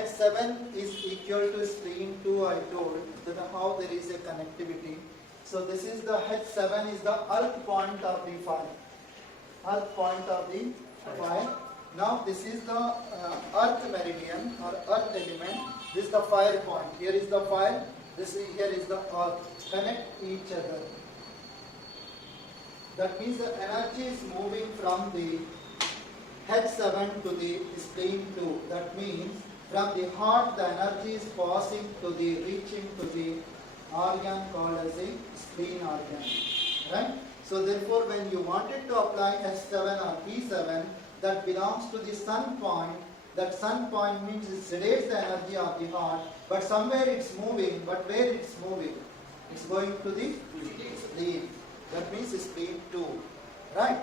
H7 is equal to spleen 2, I told. Then how there is a connectivity. So this is the H7 is the earth point of the file. Earth point of the file. Now this is the earth meridian or earth element. This is the fire point. Here is the fire. Here is the earth. Connect each other. That means the energy is moving from the H7 to the spleen 2. That means from the heart the energy is passing to the reaching to the organ called as a spleen organ. Right? So therefore when you wanted to apply H7 or P7, that belongs to the sun point. That sun point means it sedates the energy of the heart, but somewhere it's moving, but where it's moving? It's going to the spleen. That means spleen 2. Right?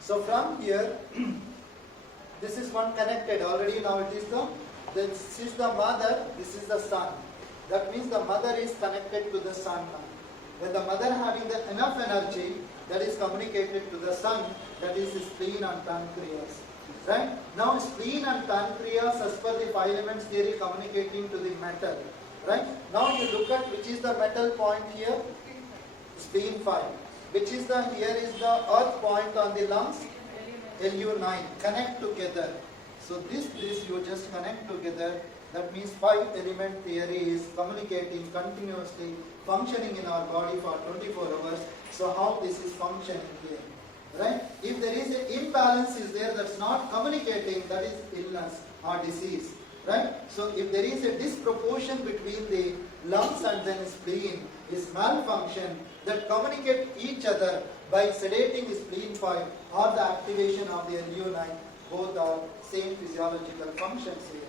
So from here, this is one connected already. Now it is this is the mother, this is the sun. That means the mother is connected to the sun now. When the mother having enough energy, that is communicated to the sun, that is spleen and pancreas. Right? Now spleen and pancreas as per the 5 elements theory communicating to the metal. Right? Now you look at which is the metal point here? Spleen 5. Which is here is the earth point on the lungs? Lu9. Connect together. So this you just connect together. That means 5 element theory is communicating continuously, functioning in our body for 24 hours. So how this is functioning here? Right? If there is an imbalance is there that's not communicating, that is illness or disease. Right? So if there is a disproportion between the lungs and then spleen is malfunction that communicate each other by sedating spleen 5 or the activation of the Lu9, both are same physiological functions here.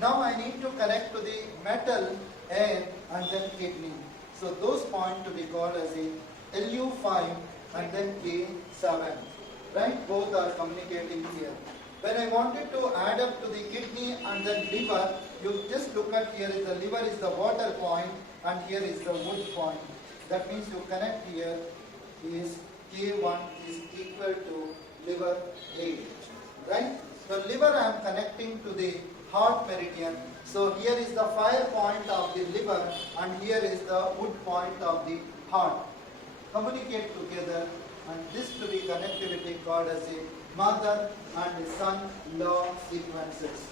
Now I need to connect to the metal and then kidney. So those points to be called as a Lu5 and then K7. Right? Both are communicating here. When I wanted to add up to the kidney and then liver, you just look at here is the liver is the water point and here is the wood point. That means you connect here is K1 is equal to liver 8. Right? So liver I am connecting to the heart meridian. So here is the fire point of the liver and here is the wood point of the heart. Communicate together and this to be connectivity called as a mother and son law sequences.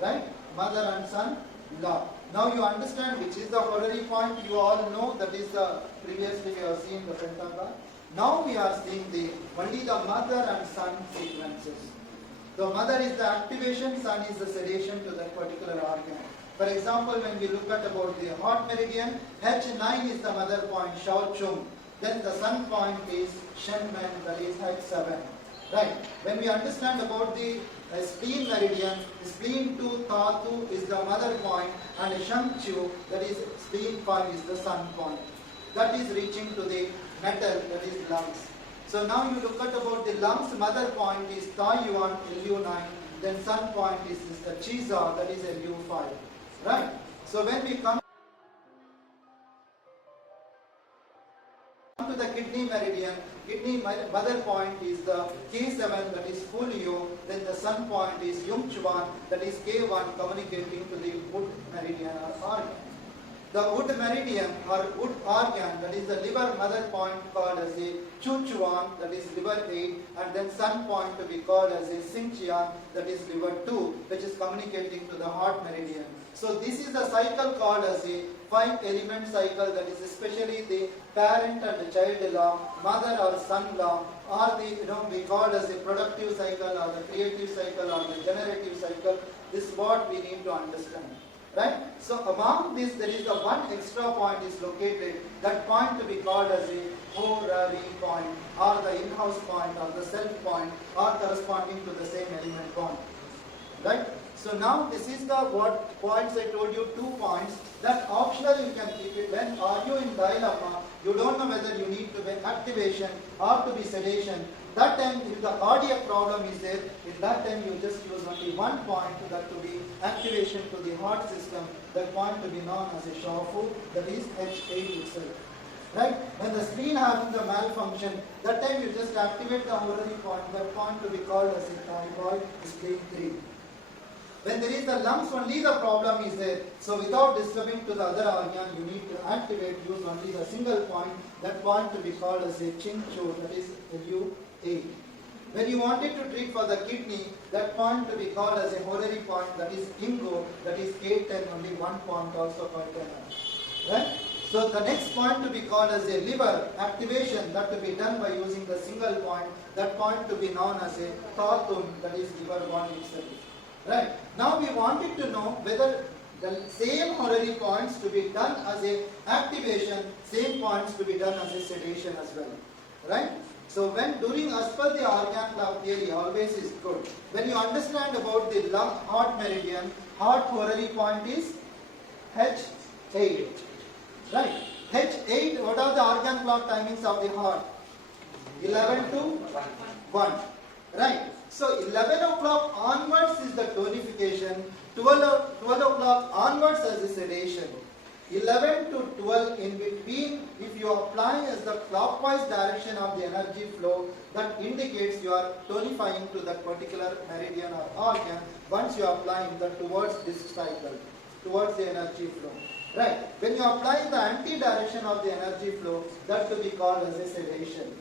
Right? Mother and son law. Now you understand which is the horary point. You all know that is the previously we have seen the pentagon. Now we are seeing only the mother and son sequences. The mother is the activation, son is the sedation to that particular organ. For example, when we look at about the heart meridian, H9 is the mother point, Shao Chung. Then the sun point is Shenmen, that is H7. Right. When we understand about the spleen meridian, spleen 2 Thatu is the mother point and Shangchu, that is spleen 5 is the sun point. That is reaching to the metal, that is lungs. So now you look at about the lungs, mother point is Taiyuan, Lu9, then sun point is the Chiza, that is Lu5. Right? So when we come to the kidney meridian, kidney mother point is the K7, that is Folio, then the sun point is Yungchuan, that is K1 communicating to the wood meridian or organ. The wood meridian or wood organ, that is the liver mother point called as a Chuchuan, that is liver 8, and then sun point to be called as a Xingqian, that is liver 2, which is communicating to the heart meridian. So this is the cycle called as a 5 element cycle, that is especially the parent and the child law, mother or son law, or we call as a productive cycle or the creative cycle or the generative cycle. This is what we need to understand. Right? So among this there is the one extra point is located, that point to be called as a horary point or the in-house point or the self point or corresponding to the same element point. Right? So now this is the what points I told you, 2 points. That optional you can keep it. When are you in dilemma, you don't know whether you need to be activation or to be sedation. That time if the cardiac problem is there, at that time you just use only 1 point that to be activation to the heart system. That point to be known as a Shafu, that is H8 itself. Right? When the spleen having the malfunction, that time you just activate the horary point, that point to be called as a thyroid spleen 3. When there is the lungs, only the problem is there. So without disturbing to the other organ, you need to activate, use only the single point. That point to be called as a Chinchu, that is LU8. When you wanted to treat for the kidney, that point to be called as a horary point, that is Ingo, that is A10, only one point also called 10. Right? So the next point to be called as a liver activation, that to be done by using the single point, that point to be known as a Tatum, that is liver 1 itself. Right? Now we wanted to know whether the same horary points to be done as a activation, same points to be done as a sedation as well. Right? So when doing as per the organ clock theory always is good. When you understand about the lung heart meridian, heart horary point is H8. Right? H8, what are the organ clock timings of the heart? 11 to 1. Right? So 11 o'clock onwards is the tonification, 12 o'clock onwards as a sedation. 11 to 12 in between, if you apply as the clockwise direction of the energy flow, that indicates you are tonifying to that particular meridian or organ once you are applying that towards this cycle, towards the energy flow. Right. When you apply the anti-direction of the energy flow, that will be called as a sedation.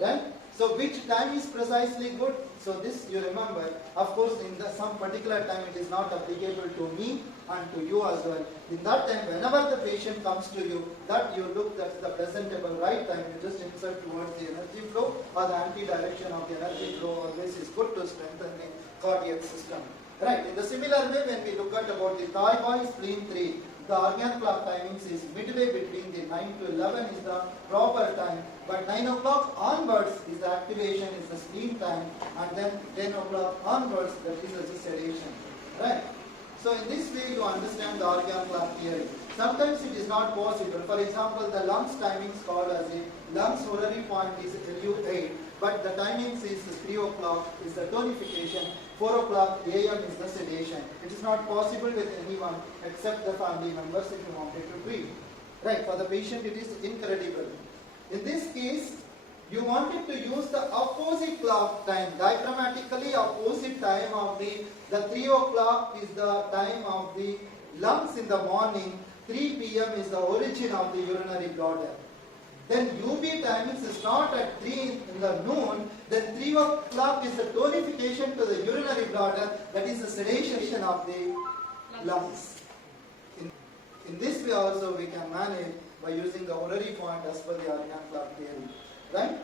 Right? So which time is precisely good? So this you remember. Of course, in some particular time it is not applicable to me and to you as well. In that time, whenever the patient comes to you, that you look, that's the presentable right time. You just insert towards the energy flow or the anti-direction of the energy flow. Always is good to strengthen the cardiac system. Right. In the similar way, when we look at about the thyroid spleen 3, the organ clock timings is midway between the 9 to 11 is the proper time, but 9 o'clock onwards is the activation, is the spleen time, and then 10 o'clock onwards that is as a sedation. Right? So in this way you understand the organ clock theory. Sometimes it is not possible. For example, the lungs timings called as a lungs horary point is LU8, but the timings is 3 o'clock is the tonification, 4 o'clock AM is the sedation. It is not possible with anyone except the family members if you wanted to treat. Right, for the patient it is incredible. In this case, you wanted to use the opposite clock time, diagrammatically opposite time of the 3 o'clock is the time of the lungs in the morning, 3 p.m. is the origin of the urinary bladder. Then UB timings is not at 3 in the noon, then 3 o'clock is the tonification to the urinary bladder, that is the sedation of the lungs. In this way also we can manage by using the horary point as per the organ clock theory. Right?